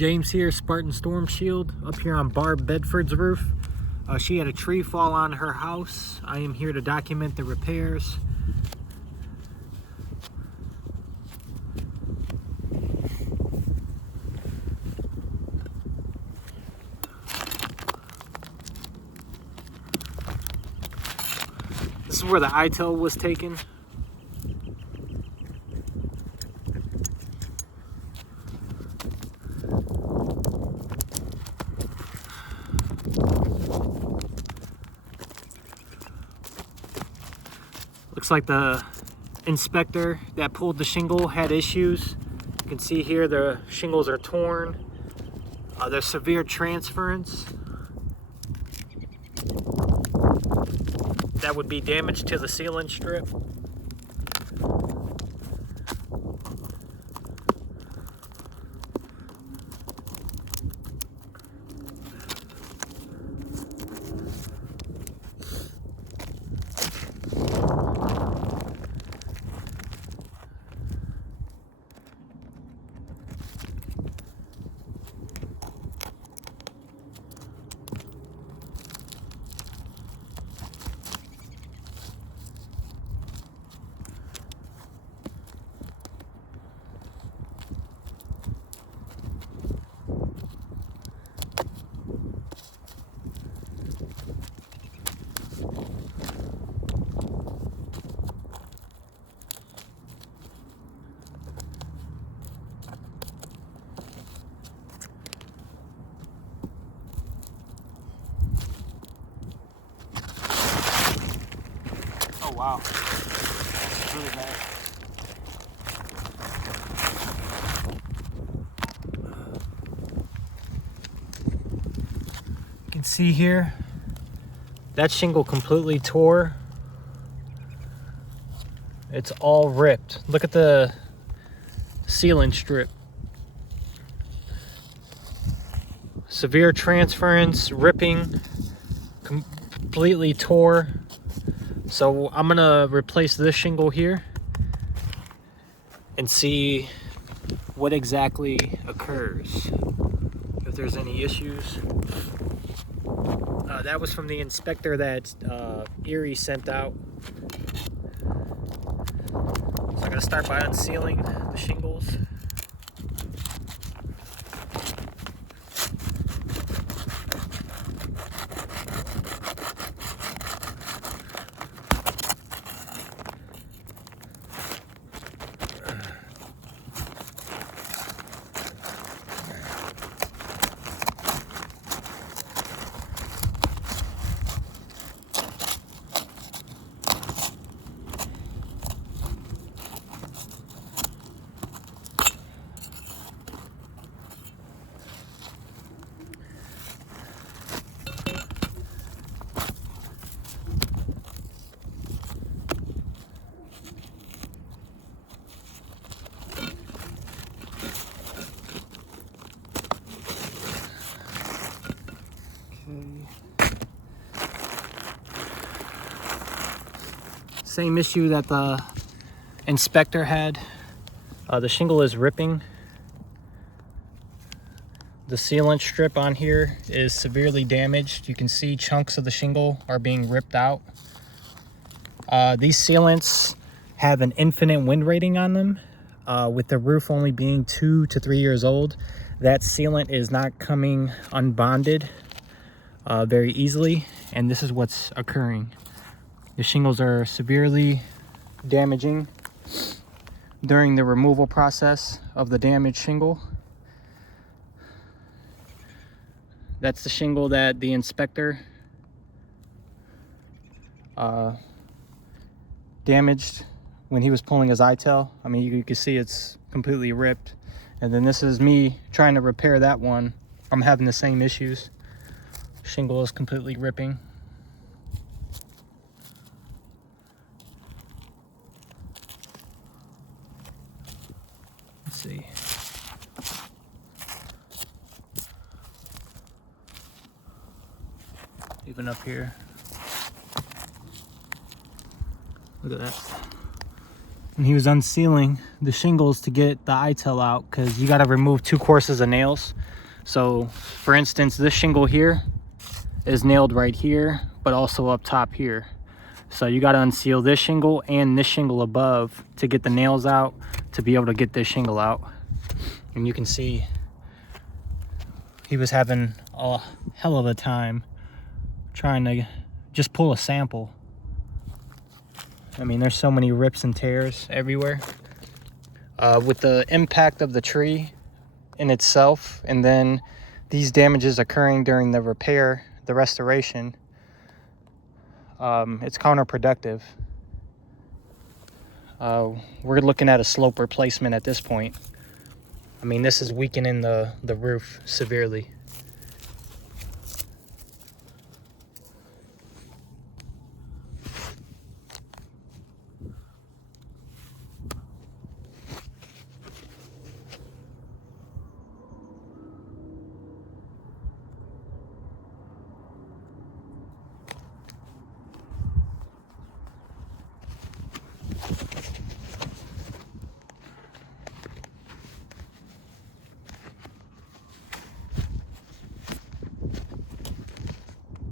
James here, Spartan Storm Shield, up here on Barb Bedford's roof. She had a tree fall on her house. I am here to document the repairs. This is where the ITEL was taken. Looks like the inspector that pulled the shingle had issues. You can see here the shingles are torn. There's severe transference. That would be damage to the sealant strip. Oh wow, that's really bad. You can see here, that shingle completely tore. It's all ripped. Look at the sealant strip. Severe transference, ripping, completely tore. So I'm gonna replace this shingle here and see what exactly occurs, if there's any issues. That was from the inspector that Erie sent out. So I'm gonna start by unsealing the shingles. Same issue that the inspector had. The shingle is ripping. The sealant strip on here is severely damaged. You can see chunks of the shingle are being ripped out. These sealants have an infinite wind rating on them. With the roof only being 2 to 3 years old, that sealant is not coming unbonded very easily, and this is what's occurring. The shingles are severely damaging during the removal process of the damaged shingle. That's the shingle that the inspector damaged when he was pulling his ITEL. I mean, you can see it's completely ripped. And then this is me trying to repair that one. I'm having the same issues. Shingle is completely ripping. Let's see. Even up here. Look at that. And he was unsealing the shingles to get the ITEL out, because you got to remove 2 courses of nails. So for instance, this shingle here is nailed right here, but also up top here. So you got to unseal this shingle and this shingle above to get the nails out, to be able to get this shingle out. And you can see he was having a hell of a time trying to just pull a sample. I mean, there's so many rips and tears everywhere. With the impact of the tree in itself, and then these damages occurring during the repair, the restoration, it's counterproductive. We're looking at a slope replacement at this point. I mean, this is weakening the roof severely.